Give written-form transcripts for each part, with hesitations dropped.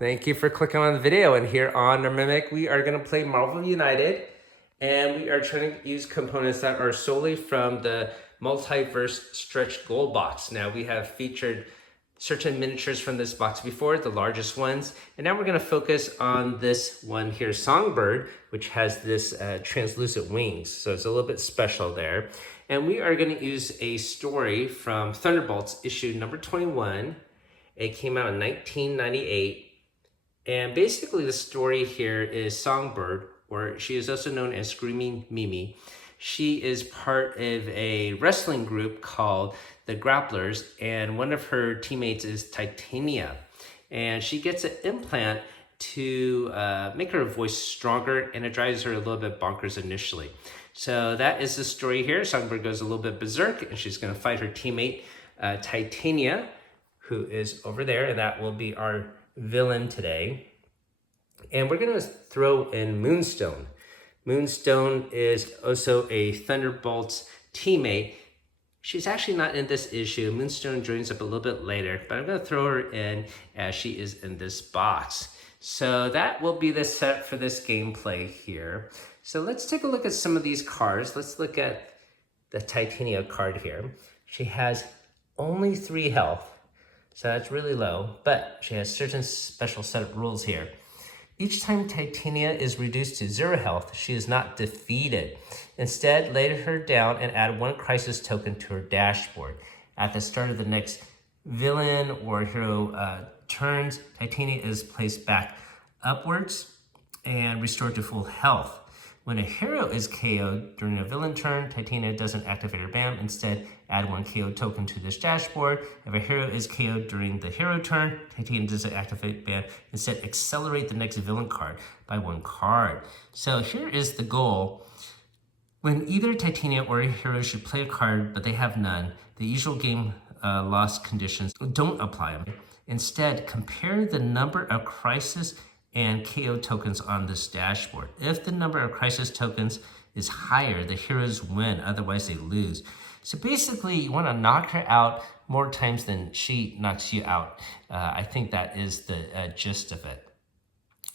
Thank you for clicking on the video. And here on our Mimic, we are going to play Marvel United. And we are trying to use components that are solely from the Multiverse Stretch Gold box. Now, we have featured certain miniatures from this box before, the largest ones. And now we're going to focus on this one here, Songbird, which has this translucent wings. So it's a little bit special there. And we are going to use a story from Thunderbolts, issue number 21. It came out in 1998. And basically the story here is Songbird, or she is also known as Screaming Mimi. She is part of a wrestling group called the Grapplers, and one of her teammates is Titania. And she gets an implant to make her voice stronger, and it drives her a little bit bonkers initially. So that is the story here. Songbird goes a little bit berserk, and she's going to fight her teammate, Titania, who is over there, and that will be our villain today. And we're going to throw in Moonstone. Moonstone is also a Thunderbolts teammate. She's actually not in this issue. Moonstone joins up a little bit later, but I'm going to throw her in as she is in this box. So that will be the setup for this gameplay here. So let's take a look at some of these cards. Let's look at the Titania card here. She has only 3 health. So that's really low, but she has certain special set of rules here. Each time Titania is reduced to 0 health, she is not defeated. Instead, lay her down and add 1 crisis token to her dashboard. At the start of the next villain or hero turns, Titania is placed back upwards and restored to full health. When a hero is KO'd during a villain turn, Titania doesn't activate her BAM. Instead, add 1 KO token to this dashboard. If a hero is KO'd during the hero turn, Titania doesn't activate BAM. Instead, accelerate the next villain card by 1 card. So here is the goal. When either Titania or a hero should play a card, but they have none, the usual game loss conditions don't apply them. Instead, compare the number of crisis and KO tokens on this dashboard. If the number of crisis tokens is higher, the heroes win, otherwise they lose. So basically, you want to knock her out more times than she knocks you out. I think that is the gist of it.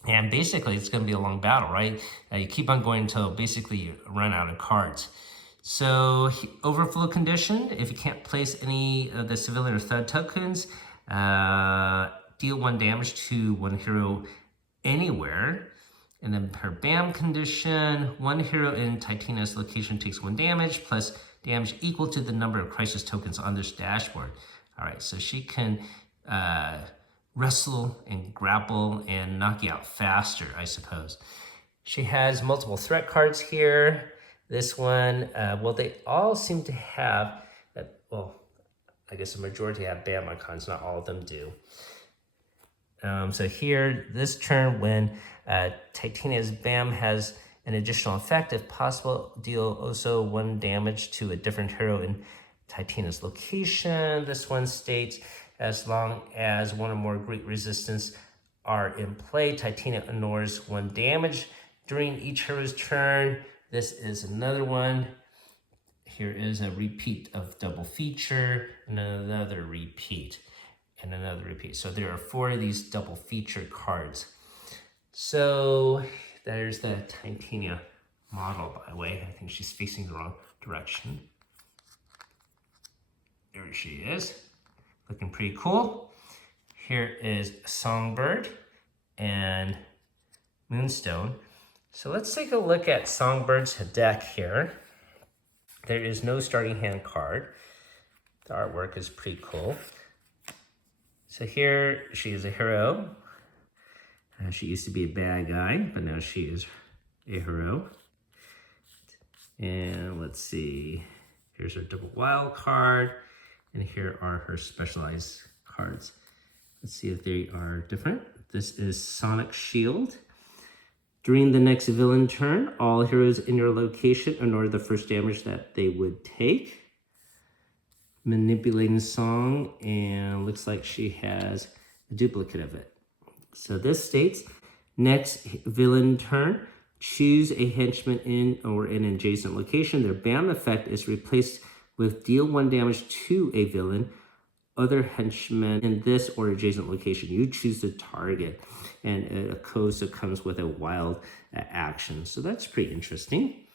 And basically, it's going to be a long battle, right? You keep on going until basically you run out of cards. So overflow condition, if you can't place any of the civilian or thug tokens, deal 1 damage to 1 hero anywhere. And then per BAM condition, 1 hero in Titania's location takes 1 damage plus damage equal to the number of crisis tokens on this dashboard. All right, so she can wrestle and grapple and knock you out faster, I suppose. She has multiple threat cards here. This one, well, they all seem to have, well, I guess the majority have BAM icons, not all of them do. So here, this turn, when Titania's BAM has an additional effect, if possible, deal also 1 damage to a different hero in Titania's location. This one states, as long as 1 or more great resistance are in play, Titania ignores 1 damage during each hero's turn. This is another one. Here is a repeat of double feature, and another repeat. And another repeat. So there are 4 of these double feature cards. So there's the Titania model, by the way. I think she's facing the wrong direction. There she is. Looking pretty cool. Here is Songbird and Moonstone. So let's take a look at Songbird's deck here. There is no starting hand card. The artwork is pretty cool. So here, she is a hero. She used to be a bad guy, but now she is a hero. And let's see, here's her double wild card, and here are her specialized cards. Let's see if they are different. This is Sonic Shield. During the next villain turn, all heroes in your location ignore the first damage that they would take. Manipulating song, and looks like she has a duplicate of it. So this states, next villain turn, choose a henchman in or in an adjacent location. Their BAM effect is replaced with deal 1 damage to a villain other henchmen in this or adjacent location. You choose the target, and a also comes with a wild action. So that's pretty interesting.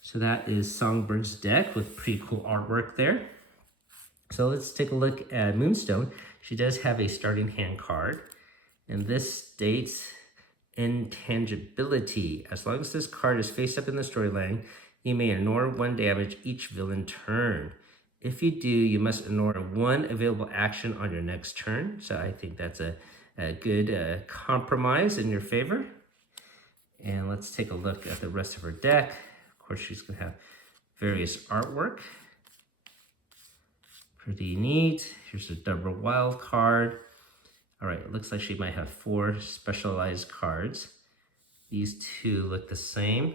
So that is Songbird's deck with pretty cool artwork there. So let's take a look at Moonstone. She does have a starting hand card, and this states intangibility. As long as this card is face up in the storyline, you may ignore 1 damage each villain turn. If you do, you must ignore 1 available action on your next turn. So I think that's a good compromise in your favor. And let's take a look at the rest of her deck. Of course, she's going to have various artwork. Pretty neat. Here's a double wild card. All right, it looks like she might have 4 specialized cards. These 2 look the same.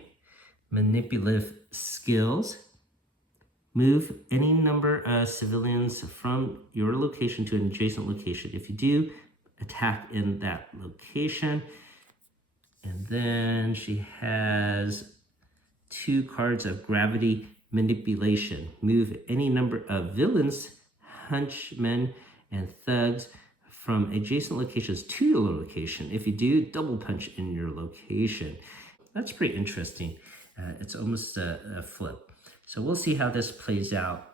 Manipulative skills. Move any number of civilians from your location to an adjacent location. If you do, attack in that location. And then she has 2 cards of gravity manipulation. Move any number of villains, henchmen, and thugs from adjacent locations to your location. If you do, double punch in your location. That's pretty interesting. It's almost a flip. So we'll see how this plays out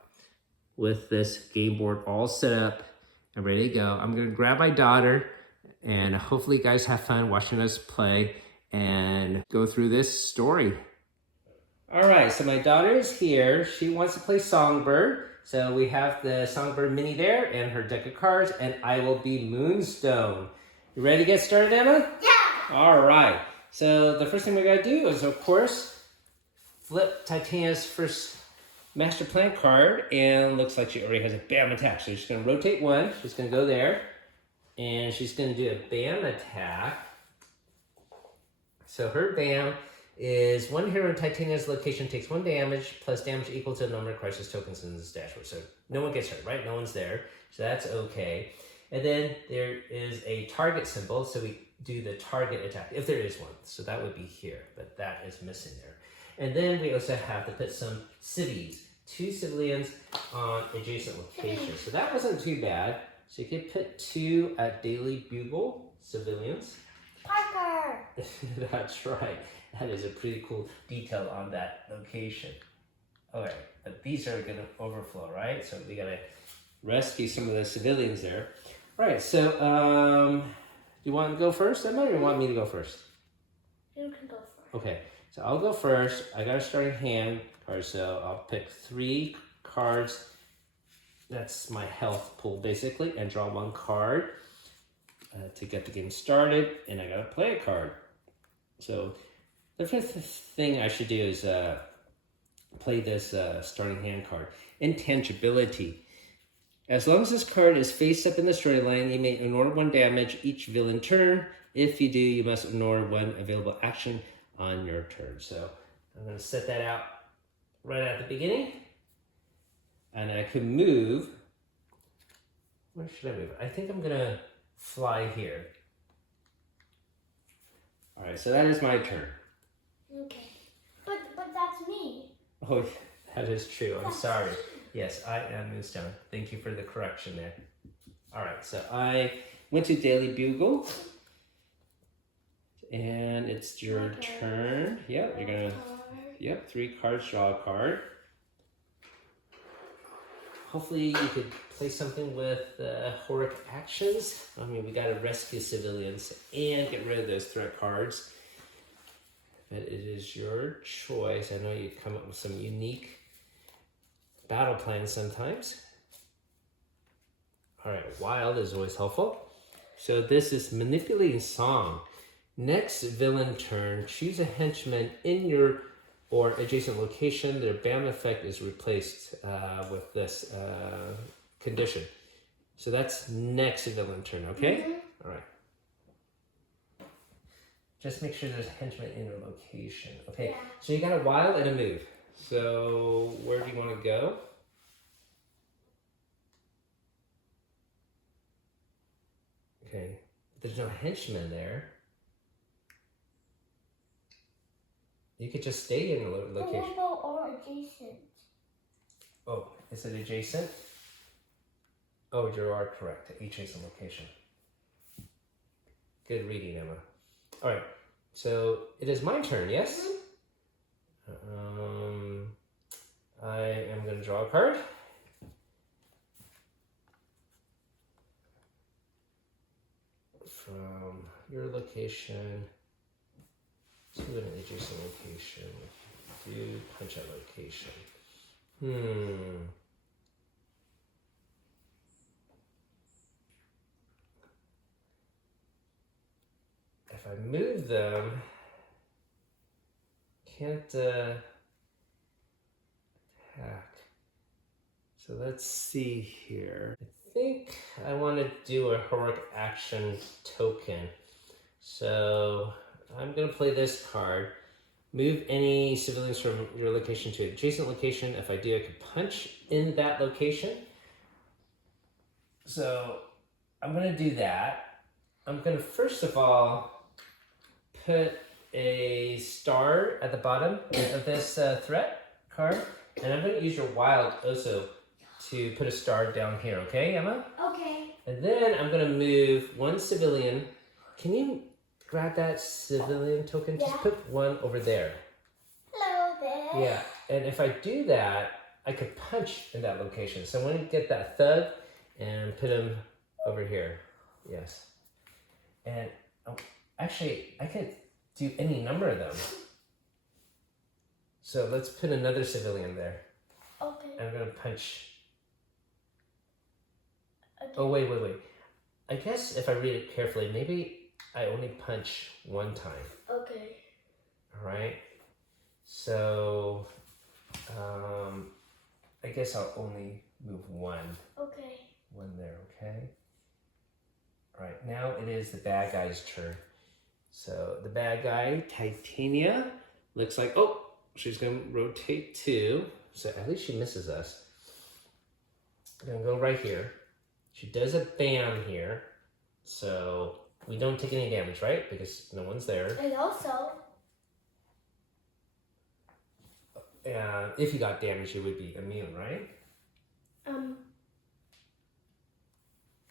with this game board all set up and ready to go. I'm going to grab my daughter, and hopefully you guys have fun watching us play and go through this story. All right, so my daughter is here. She wants to play Songbird. So we have the Songbird mini there and her deck of cards, and I will be Moonstone. You ready to get started, Emma? Yeah! All right. So the first thing we got to do is, of course, flip Titania's first master plan card, and looks like she already has a BAM attack. So she's going to rotate 1. She's going to go there, and she's going to do a BAM attack. So her BAM is 1 hero in Titania's location takes 1 damage plus damage equal to the number of crisis tokens in this dashboard. So no one gets hurt, right? No one's there. So that's okay. And then there is a target symbol. So we do the target attack, if there is one. So that would be here, but that is missing there. And then we also have to put some civvies, 2 civilians on adjacent locations. So that wasn't too bad. So you could put 2 at Daily Bugle civilians. Parker! That's right. That is a pretty cool detail on that location. All right, but these are going to overflow, right? So we got to rescue some of the civilians there. All right, so do you want to go first, Emma, or you want me to go first? You can go first. Okay, so I'll go first. I got a starting hand card, so I'll pick 3 cards. That's my health pool, basically, and draw 1 card to get the game started, and I got to play a card. So the first thing I should do is play this starting hand card. Intangibility. As long as this card is face up in the storyline, you may ignore 1 damage each villain turn. If you do, you must ignore 1 available action on your turn. So I'm going to set that out right at the beginning. And I can move. Where should I move? I think I'm going to fly here. All right, so that is my turn. Okay. But that's me. Oh, that is true. I'm sorry. Yes, I am Moonstone. Thank you for the correction there. All right, so I went to Daily Bugle. And it's your turn. Yep, you're going to... Yep, 3 cards, draw a card. Hopefully you could play something with horrific actions. I mean, we got to rescue civilians and get rid of those threat cards. But it is your choice. I know you come up with some unique battle plans sometimes. All right, wild is always helpful. So this is manipulating song. Next villain turn, choose a henchman in your or adjacent location. Their BAM effect is replaced with this condition. So that's next villain turn, okay? Mm-hmm. All right. Just make sure there's henchmen in your location. Okay, yeah. So you got a wild and a move. So where do you want to go? Okay, there's no henchman there. You could just stay in a location. Or adjacent. Oh, is it adjacent? Oh, you are correct. Adjacent location. Good reading, Emma. All right. So it is my turn, yes? I am going to draw a card. From your location to an adjacent location. Do punch out location. If I move them, can't attack. So let's see here. I think I want to do a heroic action token. So I'm going to play this card. Move any civilians from your location to an adjacent location. If I do, I can punch in that location. So I'm going to do that. I'm going to first of all put a star at the bottom of this threat card. And I'm going to use your wild also to put a star down here, okay, Emma? Okay. And then I'm going to move one civilian. Can you grab that civilian token? Yeah. Just put one over there. Hello there. Yeah, and if I do that, I could punch in that location. So I'm going to get that thug and put him over here. Yes. And actually, I could do any number of them. So let's put another civilian there. Okay. I'm going to punch. Okay. Oh, wait. I guess if I read it carefully, maybe I only punch one time. Okay. All right. So, I guess I'll only move one. Okay. One there, okay? All right, now it is the bad guy's turn. So the bad guy, Titania, looks like, oh, she's gonna rotate 2. So at least she misses us. I'm gonna go right here. She does a bam here. So we don't take any damage, right? Because no one's there. And also, If you got damage, you would be immune, right?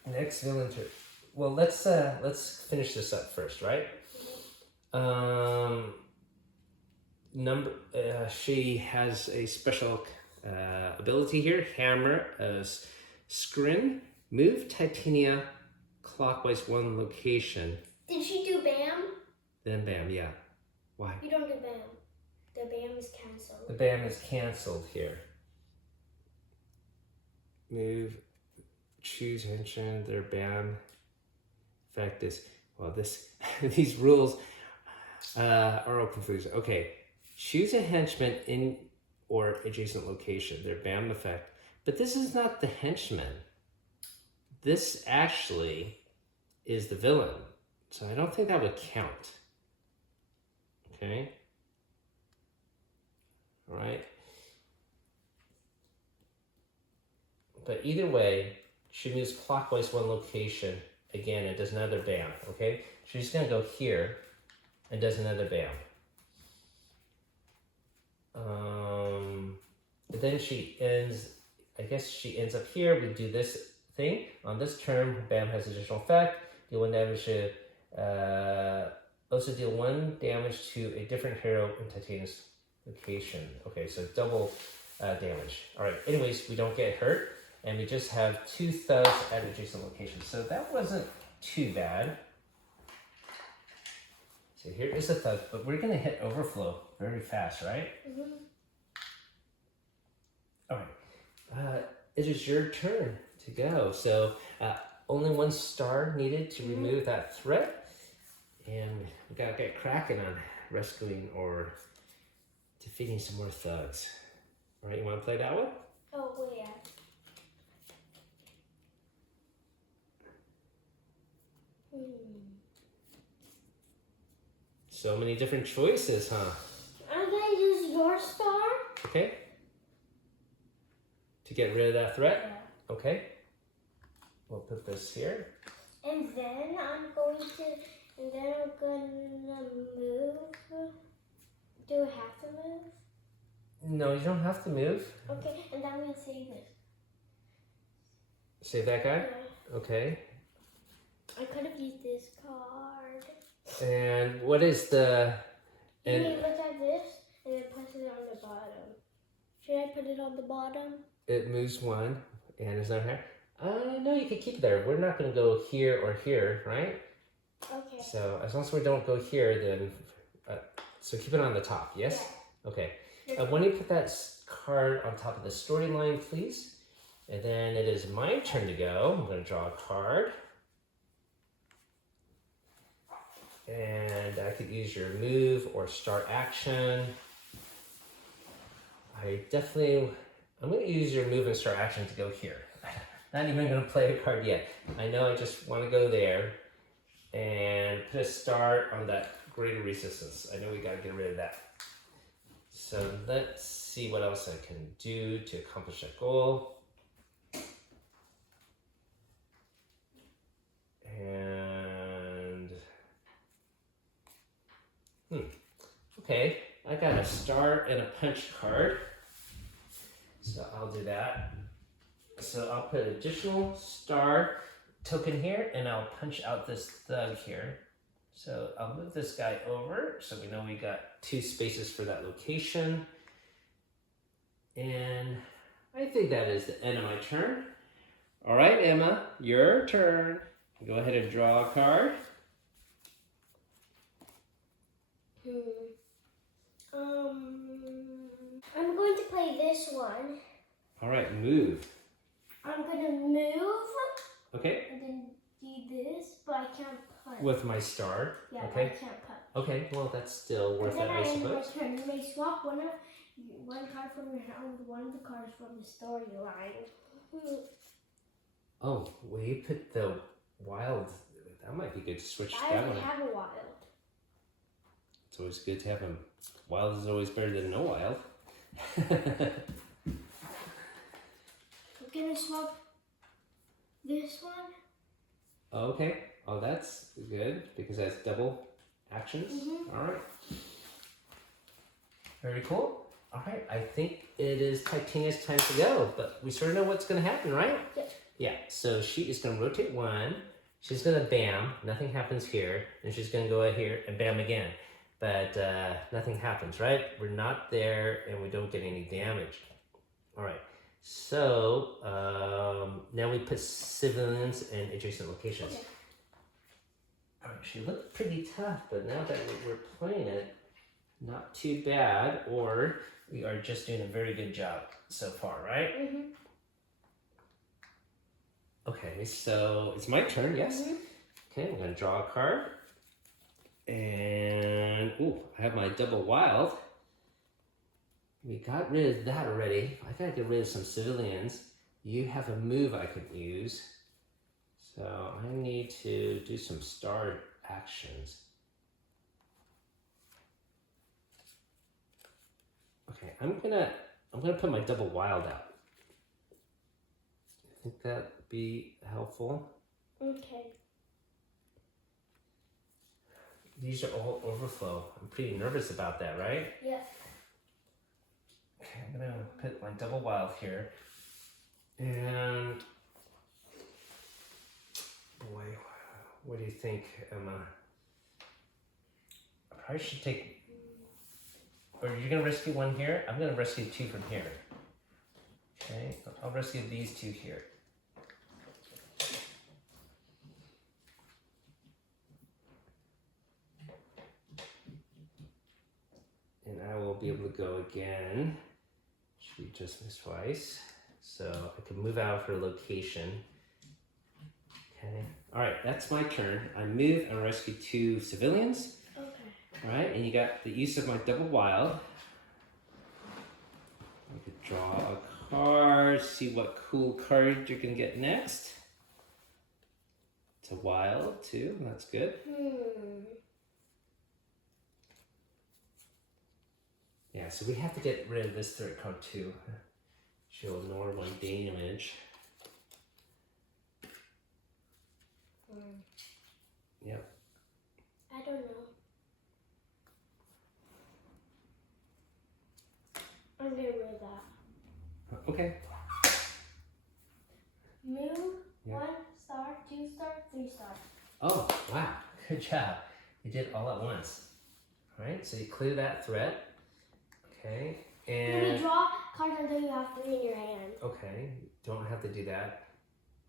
Next villain turn. Well, let's finish this up first, right? She has a special ability here. Hammer as scrin. Move Titania clockwise 1 location. did she do BAM? Then bam, yeah. Why? You don't do BAM. The BAM is cancelled. The bam is canceled here. Move, choose henchman, their bam. Effect is, well, this these rules are all confusing. Okay, choose a henchman in or adjacent location, their bam effect. But this is not the henchman. This actually is the villain. So I don't think that would count. Okay. All right. But either way, she moves clockwise 1 location. Again, it does another bam, okay? She's gonna go here and does another bam. But then she ends, I guess she ends up here. We do this thing. On this turn, bam has additional effect. Deal 1 damage to, also deal 1 damage to a different hero in Titania's location. Okay, so double damage. All right, anyways, we don't get hurt. And we just have 2 thugs at adjacent locations. So that wasn't too bad. So here is a thug, but we're gonna hit overflow very fast, right? Mm-hmm. All right, it is your turn to go. So only 1 star needed to remove that threat. And we gotta get cracking on rescuing or defeating some more thugs. All right, you wanna play that one? Oh, well, yeah. So many different choices, huh? I'm gonna use your star. Okay. To get rid of that threat? Yeah. Okay. We'll put this here. And then I'm gonna move. Do I have to move? No, you don't have to move. Okay, and then I'm gonna save this. Save that guy? Yeah. Okay. I could have used this card. And what is the... You mean look at this and then press it on the bottom. Should I put it on the bottom? It moves one. And is that here? No, you can keep it there. We're not going to go here or here, right? Okay. So as long as we don't go here, then... so keep it on the top, yes? Yeah. Okay. When you put that card on top of the storyline, please. And then it is my turn to go. I'm going to draw a card. And I could use your move or start action. I'm going to use your move and start action to go here. Not even going to play a card yet. I know I just want to go there and put a star on that greater resistance. I know we got to get rid of that. So let's see what else I can do to accomplish that goal. And okay, I got a star and a punch card, so I'll do that. So I'll put an additional star token here, and I'll punch out this thug here. So I'll move this guy over, so we know we got 2 spaces for that location. And I think that is the end of my turn. All right, Emma, your turn. Go ahead and draw a card. I'm going to play this one. All right, move. I'm going to move. Okay. And then do this, but I can't punch. With my star. Yeah, okay. but I can't punch. Okay, well, that's still worth it, I suppose. Turn. You may swap one card from your hand with one of the cards from the storyline. Oh, we put the wild. That might be good to switch I that one. don't have a wild. It's always good to have them. Wild is always better than no wild. We're gonna swap this one. Okay. Oh, that's good because that's double actions. Mm-hmm. All right. Very cool. All right. I think it is Titania's time to go, but we sort of know what's going to happen, right? Yeah. Yeah. So she is going to rotate one. She's going to bam. Nothing happens here. And she's going to go out here and bam again. But nothing happens, right? We're not there and we don't get any damage. All right. So now we put civilians in adjacent locations. Okay. All right, she looked pretty tough, but now that we're playing it, not too bad, or we are just doing a very good job so far, right? Mm-hmm. Okay, so it's my turn, yes? Mm-hmm. Okay, I'm gonna draw a card. And, ooh, I have my double wild. We got rid of that already. I gotta get rid of some civilians. You have a move I could use. So I need to do some star actions. Okay, I'm gonna put my double wild out. I think that'd be helpful. Okay. These are all overflow. I'm pretty nervous about that, right? Yeah. Okay, I'm gonna put my double wild here. And boy, what do you think, Emma? I probably should take, or you're gonna rescue one here? I'm gonna rescue 2 from here. Okay, I'll rescue these 2 here. And I will be able to go again. She just missed twice. So I can move out of her location. Okay. All right, that's my turn. I move and rescue 2 civilians. Okay. All right, and you got the use of my double wild. I could draw a card, see what cool card you're gonna get next. It's a wild too, that's good. Yeah, so we have to get rid of this 3rd card too. She'll ignore my damage. Yep. I don't know. I'm getting rid of that. Okay. Move. Oh, wow. Good job. You did all at once. All right, so you clear that threat. Okay, and... You draw cards until you have 3 in your hand. Okay, don't have to do that.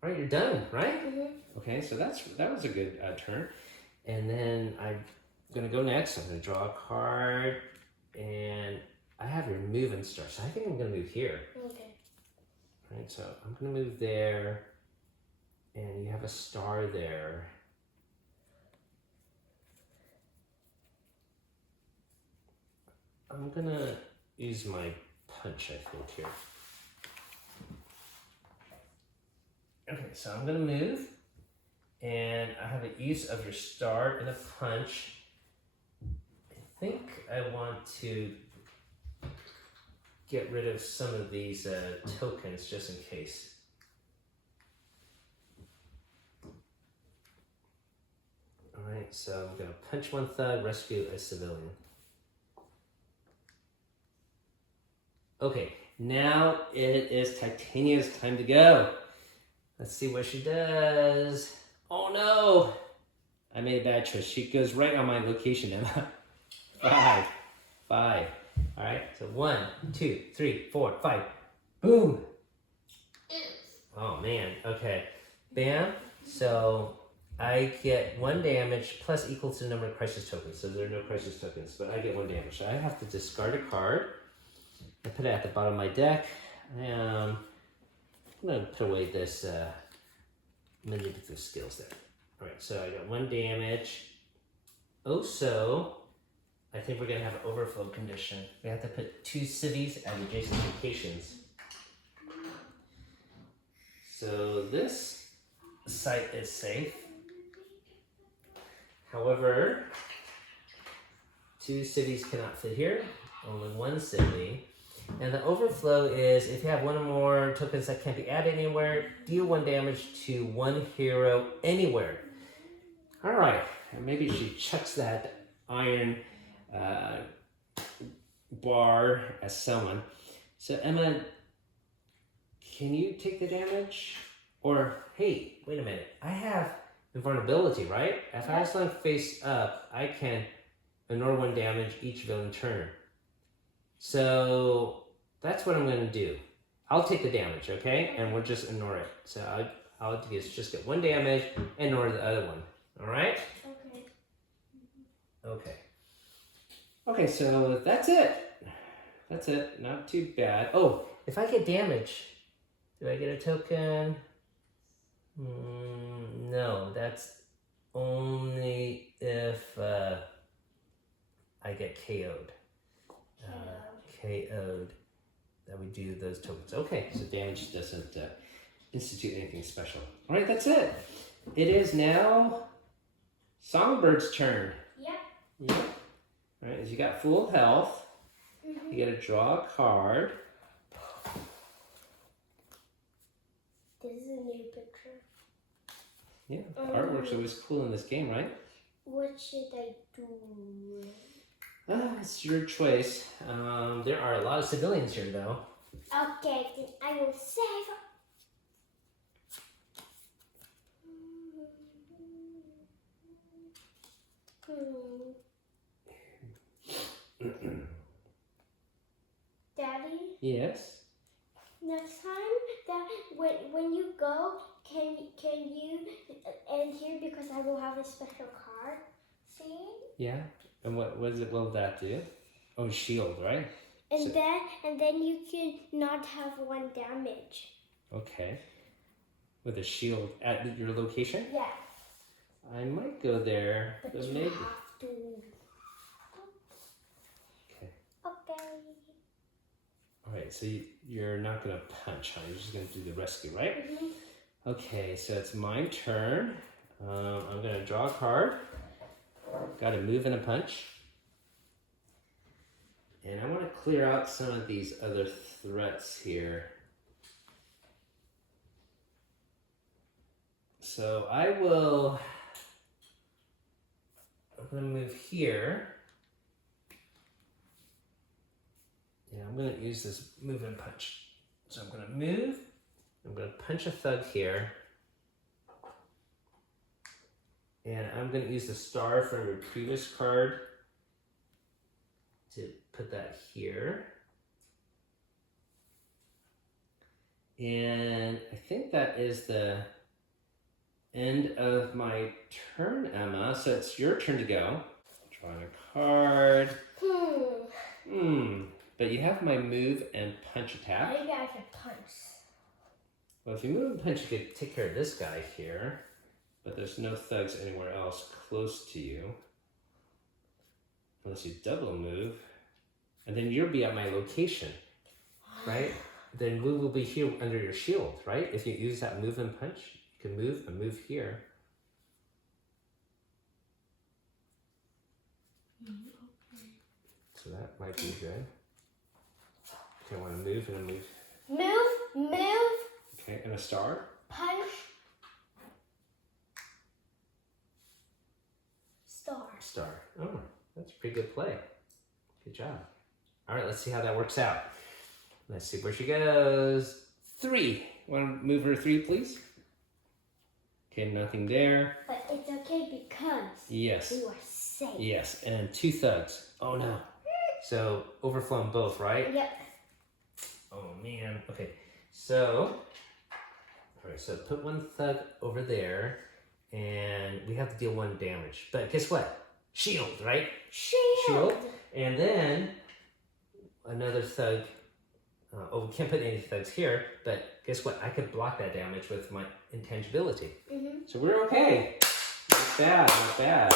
All right, you're done, right? Mm-hmm. Okay, so that was a good turn. And then I'm gonna go next. I'm gonna draw a card, and I have your move and start. So I think I'm gonna move here. Okay. All right, so I'm gonna move there, and you have a star there. I'm gonna use my punch, I think, here. Okay, so I'm gonna move, and I have a use of your star and a punch. I think I want to get rid of some of these tokens just in case. All right, so I'm gonna punch one thug, rescue a civilian. Okay, now it is Titania's time to go. Let's see what she does. Oh no! I made a bad choice. She goes right on my location, Emma. 5. All right, so 1, 2, 3, 4, 5. Boom! Oh man, okay. Bam. So I get 1 damage plus equal to the number of crisis tokens. So there are no crisis tokens, but I get 1 damage. So I have to discard a card. I put it at the bottom of my deck. I'm gonna put away this manipulative skills there. All right, so I got 1 damage. Also, I think we're gonna have an overflow condition. We have to put 2 cities at adjacent locations. So this site is safe. However, 2 cities cannot fit here, only 1 city. And the overflow is if you have 1 or more tokens that can't be added anywhere, deal 1 damage to 1 hero anywhere. All right, and maybe she chucks that iron bar as someone. So Emma, can you take the damage? Or, hey, wait a minute. I have invulnerability, right? If I stand face up, I can ignore 1 damage each villain turn. So that's what I'm going to do. I'll take the damage, okay? And we'll just ignore it. So I'll just get 1 damage and ignore the other one. All right? Okay. Okay. Okay, so that's it. That's it. Not too bad. Oh, if I get damage, do I get a token? No, that's only if I get KO'd. KO'd, that we do those tokens. Okay, so damage doesn't institute anything special. All right, that's it. It is now Songbird's turn. Yep. All right, as you got full health, you gotta draw a card. This is a new picture. Yeah, artwork's always cool in this game, right? What should I do? It's your choice. There are a lot of civilians here, though. Okay, then I will save. Daddy? Yes? Next time that when you go, can you end here because I will have a special card scene? Yeah? And what will that do? Oh, shield, right? And then you can not have 1 damage. Okay. With a shield at your location? Yes. I might go there, But but you maybe. have to. Okay. Okay. All right, so you're not gonna punch, huh? You're just gonna do the rescue, right? Okay, so it's my turn. I'm gonna draw a card. Got a move and a punch. And I want to clear out some of these other threats here. So I'm going to move here. And I'm going to use this move and punch. So I'm going to move. I'm going to punch a thug here. And I'm going to use the star from your previous card to put that here. And I think that is the end of my turn, Emma. So it's your turn to go. Drawing a card. But you have my move and punch attack. Maybe I can punch. Well, if you move and punch, you could take care of this guy here. But there's no thugs anywhere else close to you. Unless you double move. And then you'll be at my location, right? Then we will be here under your shield, right? If you use that move and punch, you can move and move here. So that might be good. Okay, I want to move and a move. Move. Okay, and a star. Punch. Star. Oh, that's a pretty good play. Good job. All right, let's see how that works out. Let's see where she goes. 3. Want to move her 3, please? Okay, nothing there. But it's okay because yes, we are safe. Yes, and 2 thugs. Oh no. So overflowing both, right? Yep. Oh man. Okay. So, all right. So put 1 thug over there, and we have to deal 1 damage. But guess what? Shield, right? Shield. And then another thug. We can't put any thugs here, but guess what? I could block that damage with my intangibility. So we're okay. Not bad, not bad.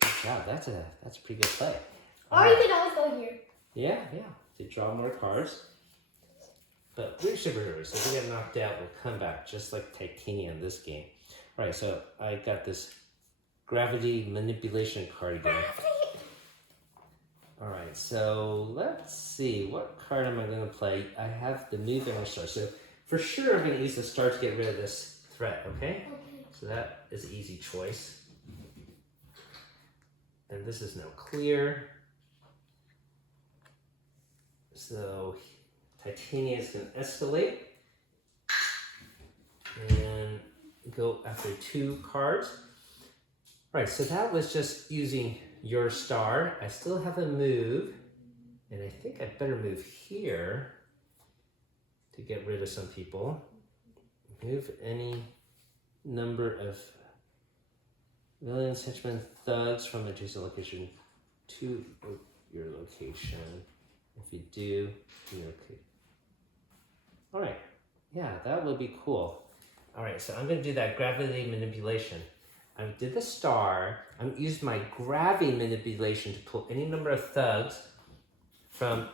Good job. That's a pretty good play. Or you can always go here. Yeah. To draw more cards. But we're superheroes. If we get knocked out, we'll come back, just like Titania in this game. All right, so I got this gravity manipulation card again. All right, so let's see. What card am I going to play? I have the move and a star. So for sure, I'm going to use the star to get rid of this threat, okay? So that is an easy choice. And this is now clear. So Titania is going to escalate and go after 2 cards. All right, so that was just using your star. I still have a move, and I think I better move here to get rid of some people. Move any number of villains, henchmen, thugs from adjacent location to your location. If you do, you're okay. All right, yeah, that would be cool. All right, so I'm gonna do that gravity manipulation. I did the star. I'm gonna use my gravity manipulation to pull any number of thugs from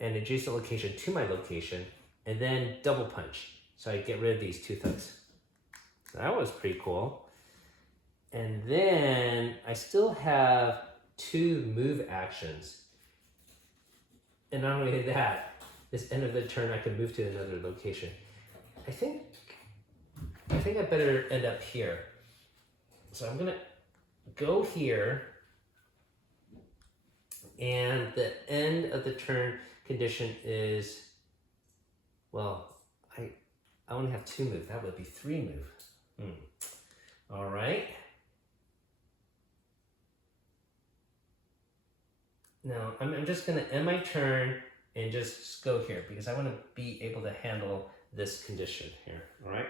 an adjacent location to my location, and then double punch. So I get rid of these 2 thugs. So that was pretty cool. And then I still have 2 move actions. And not only that, this end of the turn I can move to another location. I think I better end up here. So I'm gonna go here, and the end of the turn condition is, well, I only have 2 move. That would be 3 move. All right. Now I'm just gonna end my turn and just go here because I want to be able to handle this condition here. All right.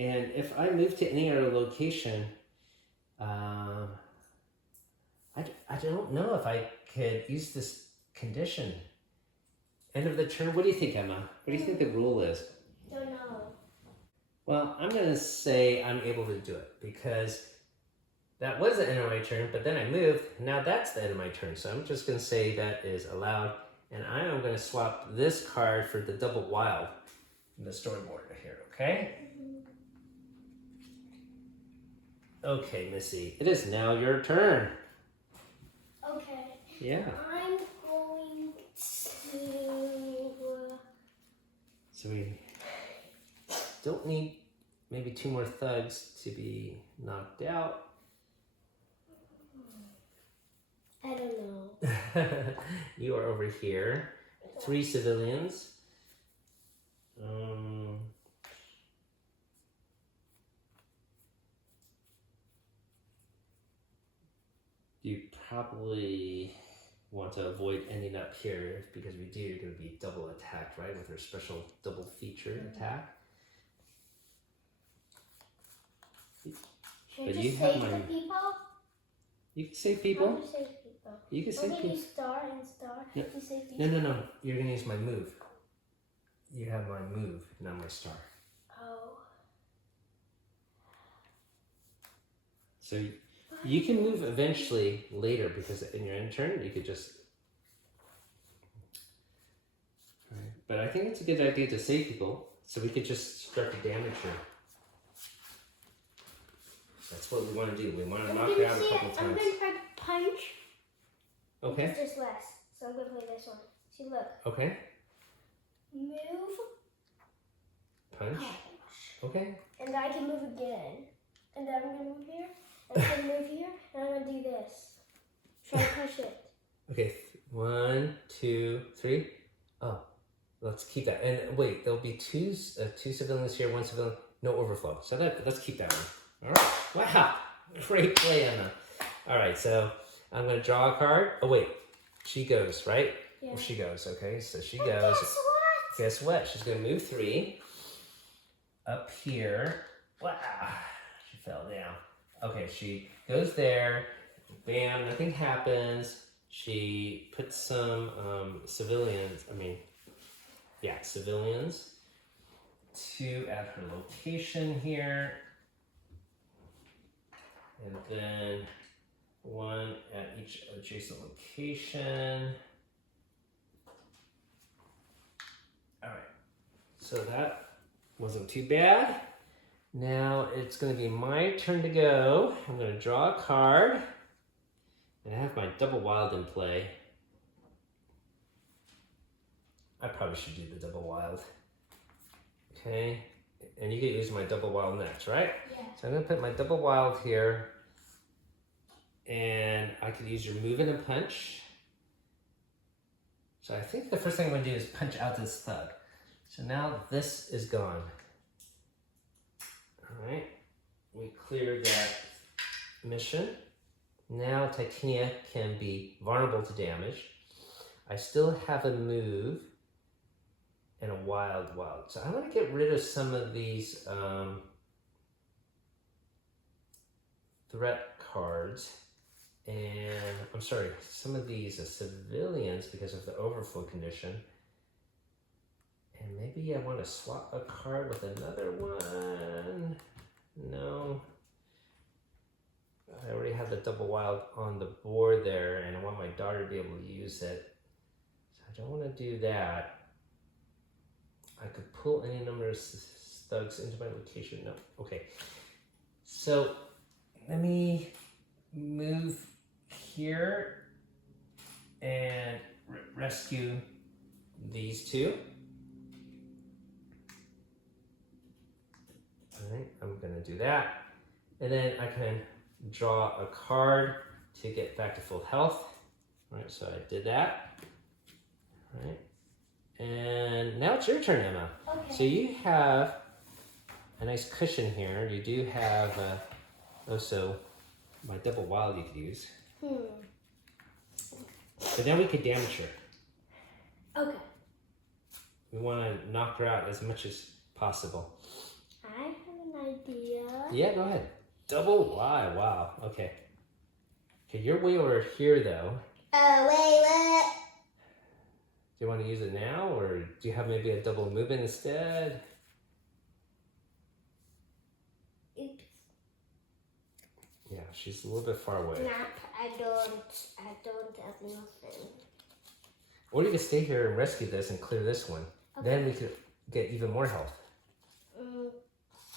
And if I move to any other location, I don't know if I could use this condition. End of the turn, what do you think, Emma? What do you think the rule is? Don't know. Well, I'm going to say I'm able to do it because that was the end of my turn, but then I moved. Now that's the end of my turn. So I'm just going to say that is allowed. And I am going to swap this card for the double wild in the storyboard here, okay? Okay, Missy, it is now your turn. Okay. Yeah. I'm going to... So we don't need maybe 2 more thugs to be knocked out. I don't know. You are over here. 3 civilians. you probably want to avoid ending up here because we do, you're going to be double attacked, right? With her special double featured attack. Should But I you just have save my- the people? You can save How people. do you save people? You can I'm save gonna people. use star and star No. to save people. No. You're going to use my move. You have my move, not my star. Oh. So you can move eventually later because in your end turn you could just. Right. But I think it's a good idea to save people so we could just start to damage her. That's what we want to do. We want to knock her out a couple I'm times. gonna try to punch. Okay. Because there's less. So I'm gonna play this one. See, look. Okay. Move. Punch. Okay. And I can move again. And then I'm gonna move here. And I'm gonna move here. And I'm gonna do this. Try to push it. Okay. 1, 2, 3. Oh, let's keep that. And wait, there'll be two civilians here, 1 civilian, no overflow. So let's keep that one. All right. Wow. Great play, Emma. All right. So I'm gonna draw a card. Oh wait, she goes, right? Yeah. Well, she goes. Okay. So she And goes. guess what? Guess what? She's gonna move 3 up here. Wow. She fell down. Okay. She goes there. Bam. Nothing happens. She puts some civilians. Civilians. 2 at her location here. And then 1 at each adjacent location. All right, so that wasn't too bad. Now it's going to be my turn to go. I'm going to draw a card. And I have my double wild in play. I probably should do the double wild. Okay. And you can use my double wild next, right? Yeah. So I'm going to put my double wild here. And I could use your move in and punch. So I think the first thing I'm going to do is punch out this thug. So now this is gone. All right. We cleared that mission. Now Titania can be vulnerable to damage. I still have a move and a wild. So I want to get rid of some of these threat cards. And I'm sorry, some of these civilians because of the overflow condition. And maybe I want to swap a card with another one. No. I already have the double wild on the board there, and I want my daughter to be able to use it. So I don't want to do that. I could pull any number of thugs into my location. No. Okay. So let me move here and rescue these 2. All right, I'm going to do that. And then I can draw a card to get back to full health. All right, so I did that. All right. And now it's your turn, Emma. Okay. So you have a nice cushion here. You do have also my double wild you could use. But then we could damage her. Okay. We want to knock her out as much as possible. I have an idea. Yeah, go ahead. Double Y, wow, okay. Okay, you're way over here though. Oh, wait, what? Do you want to use it now, or do you have maybe a double movement instead? Oops. Yeah, she's a little bit far away. Nah, I don't have nothing. Or you could stay here and rescue this and clear this one. Okay. Then we could get even more health.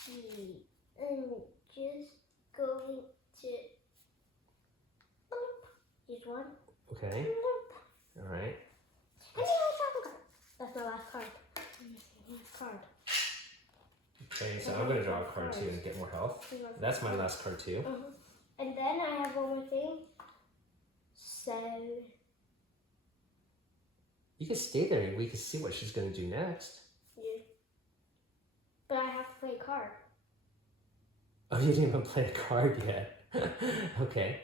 See. I'm just going to use one. Okay, all right. That's my last card. Last card. Okay, so I'm gonna draw a card too and get more health. That's my last card too. And then I have one more thing. So You can stay there and we can see what she's gonna do next. yeah. But I have to play a card. Oh, you didn't even play a card yet. Okay.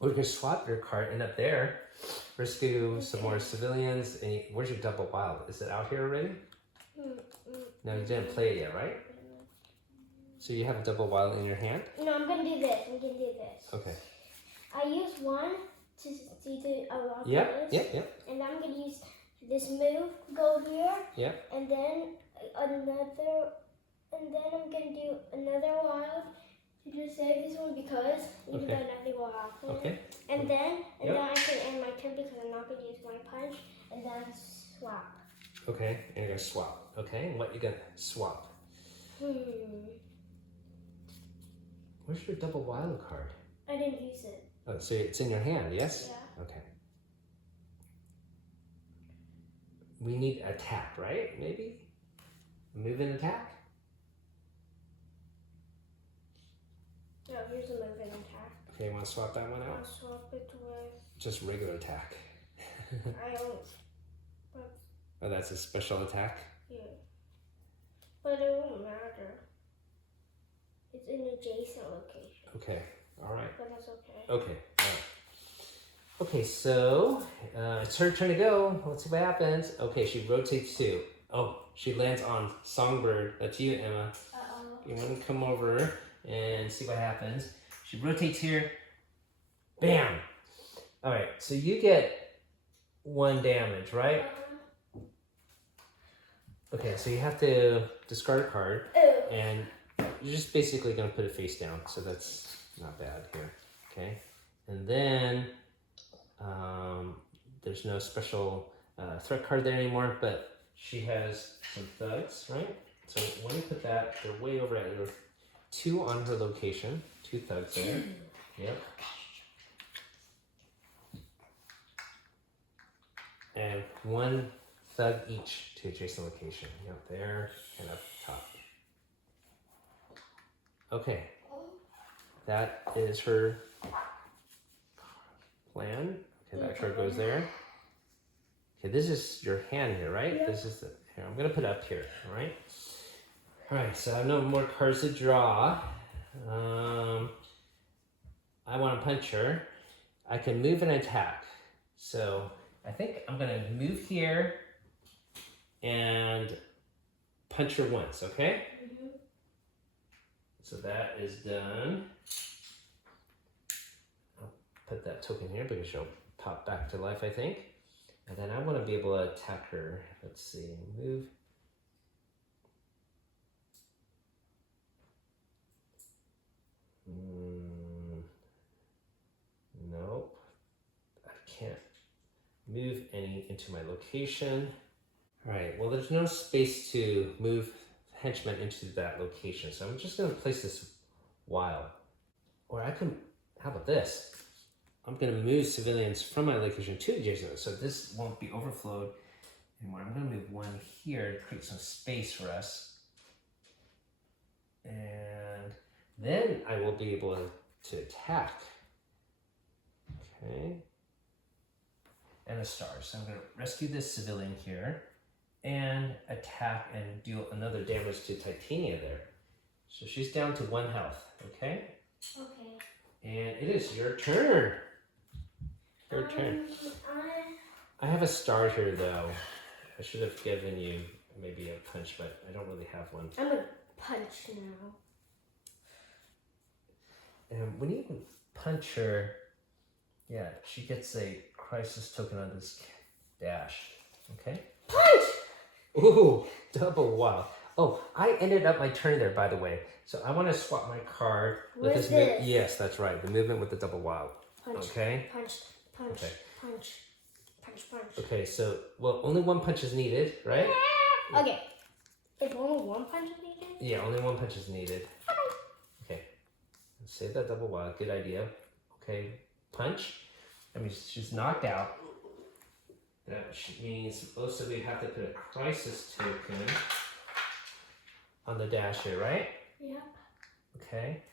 Or you can swap your card and up there, rescue some more civilians. And where's your double wild? Is it out here already? No, you didn't play it yet, right? So you have a double wild in your hand? No, I'm gonna do this. I'm gonna do this. Okay. I use one to do a rock Yep. and I'm gonna use this move, go here. Yep. And then another, and then I'm gonna do another wild to just save this one because even though nothing will happen. Okay. And then I can end my turn because I'm not gonna use my punch and then swap. Okay, and you're gonna swap. Okay, and what you gonna swap? Where's your double wild card? I didn't use it. Oh, so it's in your hand, yes? Yeah. Okay. We need attack, right? Maybe? Move and attack? No, here's a move and attack. Okay, you wanna swap that one out? I'll swap it with... Just regular attack. I don't... Oh, that's a special attack? Yeah. But it won't matter. It's in adjacent location. Okay, alright. But that's okay. Okay, alright. Okay, so it's her turn to go. Let's see what happens. Okay, she rotates 2. Oh, she lands on Songbird. That's you, Emma. Uh-oh. You want to come over and see what happens. She rotates here. Bam! Alright, so you get 1 damage, right? Okay, so you have to discard a card. And you're just basically going to put it face down. So that's not bad here. Okay? And then there's no special threat card there anymore, but she has some thugs, right? So when you put that, they're way over at your 2 on her location. 2 thugs there. Yep. And 1 thug each to adjacent location. Yep, there and up top. Okay. That is her plan. Okay, that card goes there. Okay, this is your hand here, right? Yep. This is the here. I'm gonna put it up here, all right? All right, so I have no more cards to draw. I want to punch her. I can move and attack. So I think I'm gonna move here and punch her once, okay? So that is done. I'll put that token here because she'll pop back to life, I think. And then I want to be able to attack her. Let's see, move. Nope. I can't move any into my location. All right, well, there's no space to move henchmen into that location. So I'm just going to place this wild. Or I can, how about this? I'm going to move civilians from my location to adjacent. So this won't be overflowed anymore. I'm going to move 1 here to create some space for us. And then I will be able to attack. Okay. And a star. So I'm going to rescue this civilian here and attack and deal another damage to Titania there. So she's down to 1 health, okay? Okay. And it is your turn. Your turn. I have a star here though. I should have given you maybe a punch, but I don't really have one. I'm gonna punch now. And when you punch her, yeah, she gets a crisis token on this dash, okay? Punch! Ooh, double wow. Oh, I ended up my turn there, by the way. So I want to swap my card with What's this. this? Yes, that's right. The movement with the double wild. Punch. Okay. Punch. Punch. Okay. Punch. Punch. Punch. Okay, so well, only 1 punch is needed, right? Okay. If only 1 punch is needed? Yeah, only 1 punch is needed. Okay. Save that double wild. Good idea. Okay. Punch. I mean, she's knocked out. That means also we have to put a crisis token on the dash here, right? Yeah. Okay.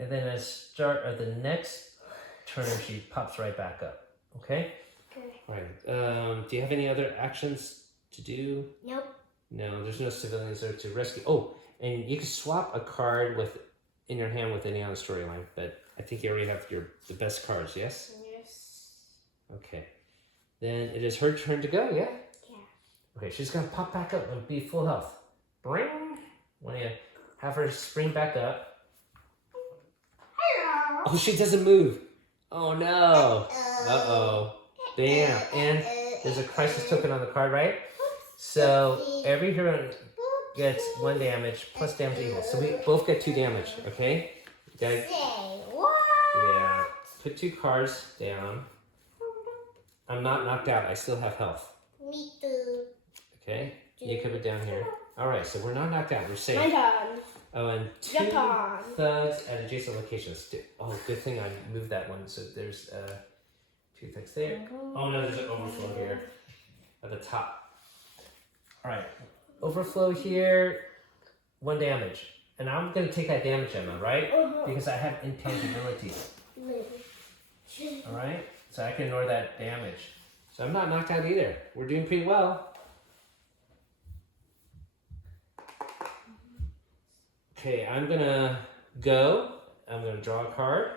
And then at the start of the next turn, she pops right back up. Okay? Okay. All right. Do you have any other actions to do? Nope. No, there's no civilians there to rescue. Oh, and you can swap a card in your hand with any other storyline, but I think you already have the best cards, yes? Yes. Okay. Then it is her turn to go, yeah? Yeah. Okay, she's gonna pop back up and be full health. Bring. When you have her spring back up. Hello. Oh, she doesn't move. Oh no. Uh-oh. Bam. And there's a crisis token on the card, right? So every hero gets 1 damage plus damage equal. So we both get 2 damage, okay? You gotta, Say what? yeah. Put 2 cards down. I'm not knocked out. I still have health. Me too. Okay? You put it down here. Alright, so we're not knocked out. We're safe. My turn. Oh, and 2 Your turn. thugs at adjacent locations. Oh, good thing I moved that one. So there's 2 thugs there. Oh no, there's an overflow here at the top. Alright, overflow here, 1 damage. And I'm going to take that damage, Emma, right? Because I have intangibility. Alright, so I can ignore that damage. So I'm not knocked out either. We're doing pretty well. Okay, I'm gonna go. I'm gonna draw a card.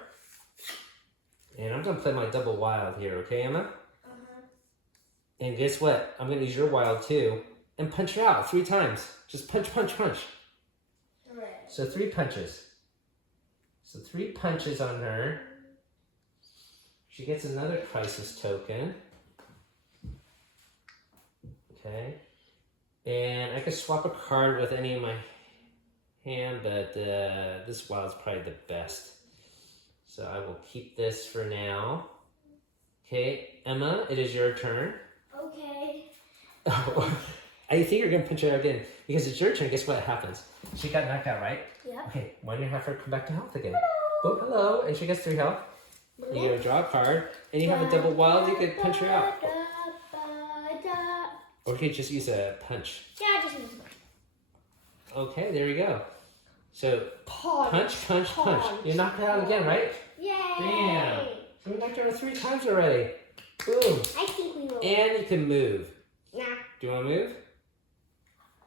And I'm gonna play my double wild here, okay, Emma? And guess what? I'm gonna use your wild too. And punch her out 3 times. Just punch, punch, punch. So 3 punches. So 3 punches on her. She gets another crisis token. Okay. And I could swap a card with any of my hand, but this wild's probably the best. So I will keep this for now. Okay, Emma, it is your turn. Okay. Oh, I think you're gonna punch her out again because it's your turn. Guess what happens? She got knocked out, right? Yeah. Okay, why don't you have her come back to health again? Oh, hello, and she gets 3 health. You gotta draw a card, and you have a double wild. You could punch her out, or you could just use a punch. Yeah, just use one. Okay, there you go. So punch, punch, punch. Punch. You knocked her out again, right? Yay! Bam! So we knocked her out 3 times already. Boom! I think we will. And you can move. Nah. Do you want to move?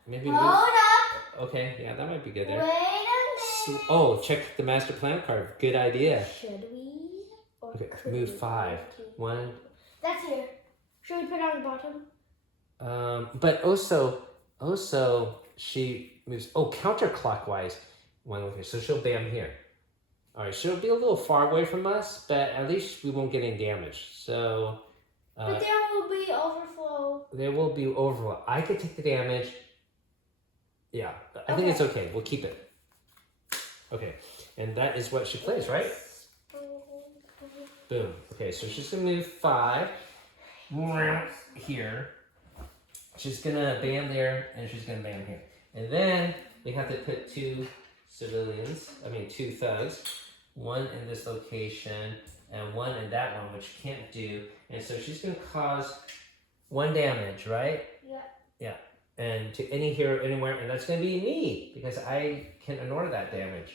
Maybe move. Hold up. Okay, yeah, that might be good Wait there. a minute. Oh, check the master plan card. Good idea. Should we? Or Okay, could move we? 5. 1. That's here. Should we put it on the bottom? But also she moves. Oh, counterclockwise. 1 over here, so she'll bam here. All right, she'll be a little far away from us, but at least we won't get any damage. So. But there will be overflow. There will be overflow. I could take the damage. Yeah, I think it's okay. We'll keep it. Okay, and that is what she plays, right? Boom. Okay, so she's gonna move 5 here. She's gonna bam there, and she's gonna bam here. And then we have to put 2 thugs. 1 in this location, and 1 in that one, which you can't do. And so she's gonna cause 1 damage, right? Yeah. Yeah. And to any hero anywhere, and that's gonna be me, because I can ignore that damage.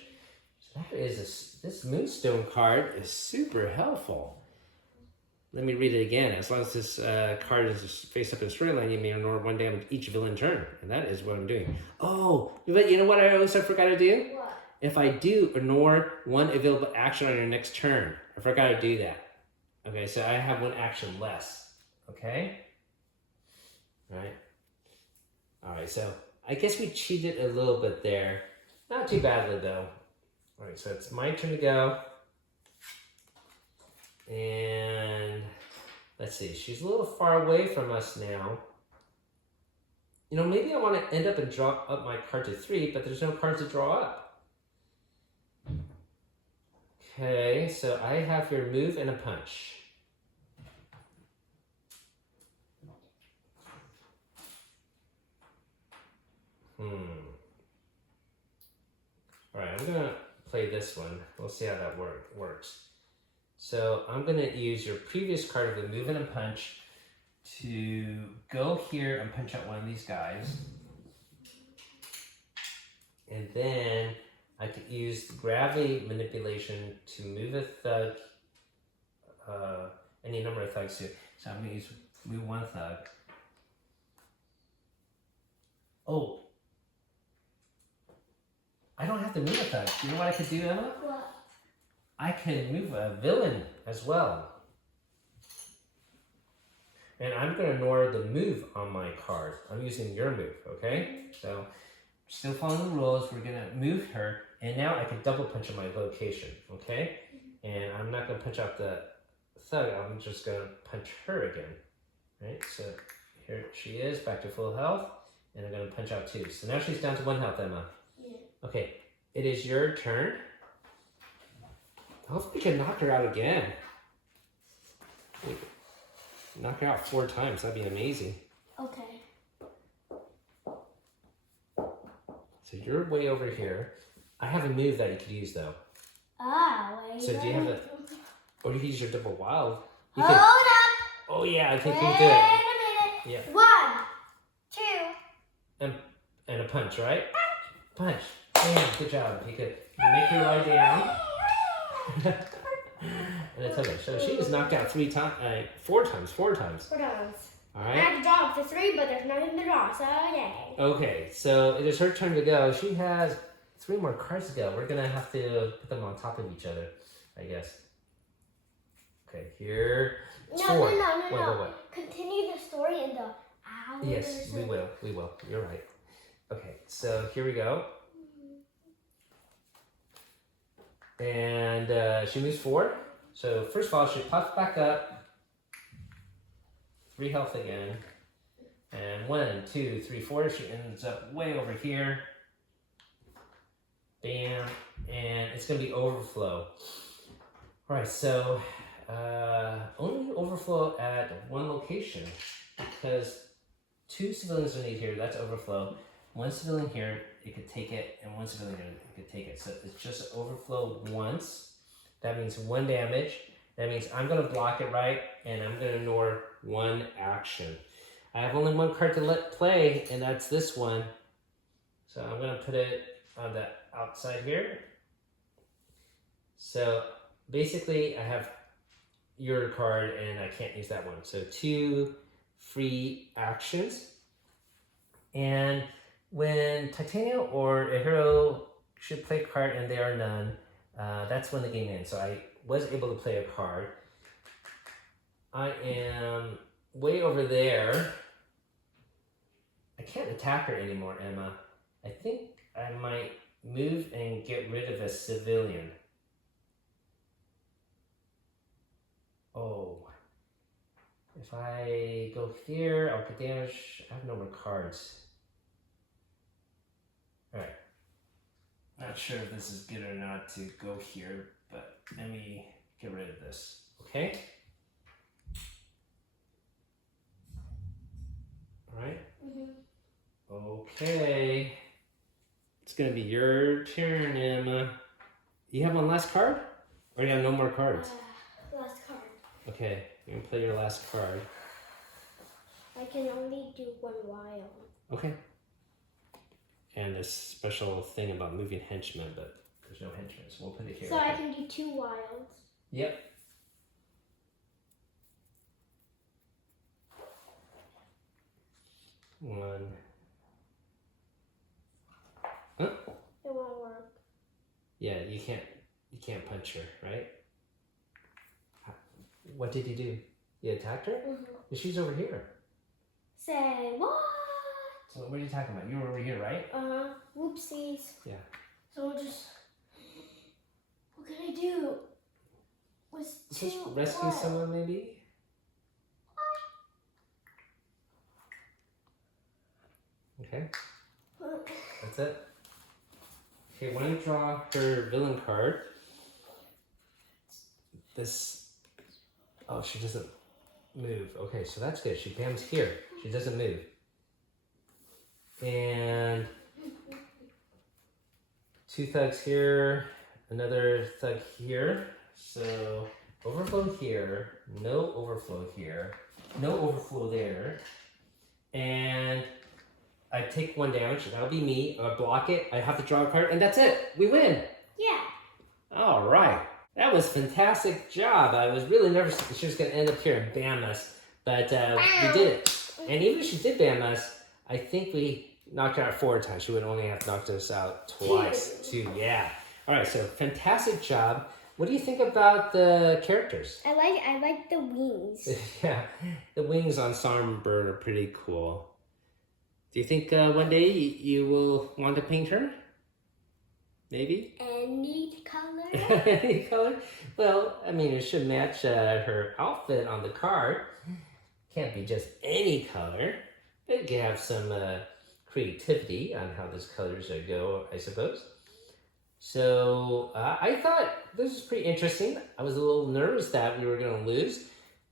So that is this Moonstone card is super helpful. Let me read it again. As long as this card is face up in storyline, you may ignore 1 damage each villain turn. And that is what I'm doing. Oh, but you know what I also forgot to do? What? If I do ignore 1 available action on your next turn, I forgot to do that. Okay, so I have 1 action less. Okay? Alright, so I guess we cheated a little bit there. Not too badly though. Alright, so it's my turn to go. And let's see, she's a little far away from us now. You know, maybe I want to end up and draw up my card to 3, but there's no cards to draw up. Okay, so I have your move and a punch. Alright, I'm gonna play this one. We'll see how that works. So I'm gonna use your previous card of the move and a punch to go here and punch out 1 of these guys. And then I could use gravity manipulation to move a thug, any number of thugs here. So I'm going to move 1 thug. Oh, I don't have to move a thug. You know what I could do, Emma? What? I can move a villain as well. And I'm going to ignore the move on my card. I'm using your move, okay? So, still following the rules. We're going to move her. And now I can double punch in my location, okay? And I'm not going to punch out the thug. I'm just going to punch her again. Right? So, here she is, back to full health. And I'm going to punch out 2. So now she's down to 1 health, Emma. Yeah. Okay, it is your turn. Hopefully we can knock her out again. Knock her out 4 times, that'd be amazing. Okay. So you're way over here. I have a move that you could use though. Wait. So do you have a, or you can use your double wild. You Hold could, up. oh yeah, I think you Wait can do it. a minute. Yeah. 1, 2. And a punch, right? Punch. Bam, good job. You could make her lie down. And it's okay. So she was knocked out 4 times. 4 times. 4 times. All I right. had to draw up to 3, but there's nothing to draw, so yay. Okay, so it is her turn to go. She has 3 more cards to go. We're gonna have to put them on top of each other, I guess. Okay, here. It's 4. No. Continue the story in the hours. Yes, we will. We will. You're right. Okay, so here we go. And she moves forward. So first of all, she pops back up. 3 health again. And 1, 2, 3, 4. She ends up way over here. Bam. And it's going to be overflow. All right, so only overflow at 1 location. Because 2 civilians are needed here. That's overflow. 1 civilian here, it could take it. And 1 civilian here, it could take it. So it's just overflow once. That means 1 damage. That means I'm going to block it, right? And I'm going to ignore 1 action. I have only 1 card to let play, and that's this one. So I'm going to put it on the outside here. So basically, I have your card, and I can't use that one. So 2 free actions. And when Titania or a hero should play a card and there are none, that's when the game ends. So I was able to play a card. I am way over there. I can't attack her anymore, Emma. I think I might move and get rid of a civilian. Oh. If I go here, I'll get damage. I have no more cards. Alright. Not sure if this is good or not to go here, but let me get rid of this. Okay? Alright? Okay. It's gonna be your turn, Emma. You have 1 last card? Or you have no more cards? Last card. Okay, you're gonna play your last card. I can only do 1 wild. Okay. And this special thing about moving henchmen, but there's no henchmen, so we'll put it here. So I can do 2 wilds. Yep. One. Huh? It won't work. Yeah, you can't punch her, right? What did you do? You attacked her? She's over here. Say what? So what are you talking about? You were over here, right? Whoopsies. Yeah. So what can I do? Just rescue someone, maybe? Okay. That's it. Okay, when I draw her villain card, oh, she doesn't move. Okay, so that's good. She bams here. She doesn't move. And 2 thugs here, another thug here. So overflow here, no overflow here, no overflow there. And I take 1 damage, that'll be me. I block it, I have to draw a card, and that's it. We win. Yeah. All right. That was fantastic job. I was really nervous that she was going to end up here and bam us, but we did it. And even if she did bam us, I think we knocked her out 4 times. She would only have knocked us out twice. 2, yeah. All right, so fantastic job. What do you think about the characters? I like the wings. Yeah, the wings on Songbird are pretty cool. Do you think one day you will want to paint her? Maybe? Any color? Any color? Well, I mean, it should match her outfit on the card. Can't be just any color. It can have some creativity on how those colors go, I suppose. So I thought this was pretty interesting. I was a little nervous that we were going to lose.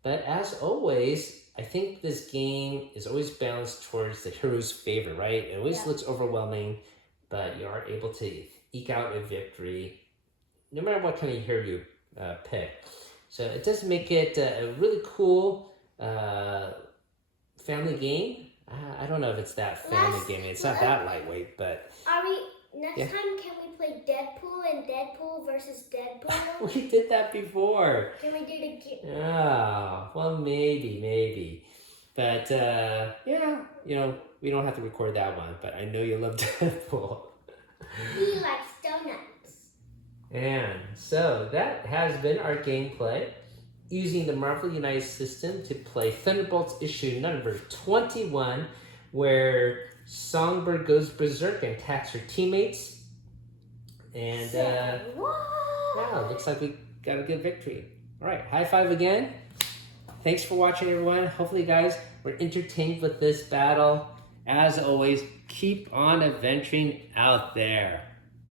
But as always, I think this game is always balanced towards the hero's favor, right? It always looks overwhelming, but you are able to eke out a victory no matter what kind of hero you pick. So it does make it a really cool family game. I don't know if it's that family game. It's not that lightweight, but... Next time, can we play Deadpool and Deadpool versus Deadpool? We did that before. Can we do it again? Oh, well, maybe. But, yeah, you know, we don't have to record that one, but I know you love Deadpool. He likes donuts. And so that has been our gameplay using the Marvel United system to play Thunderbolts issue number 21, where Songbird goes berserk and attacks her teammates. And yeah, looks like we got a good victory. All right, high five again. Thanks for watching, everyone. Hopefully, guys, were entertained with this battle. As always, keep on adventuring out there.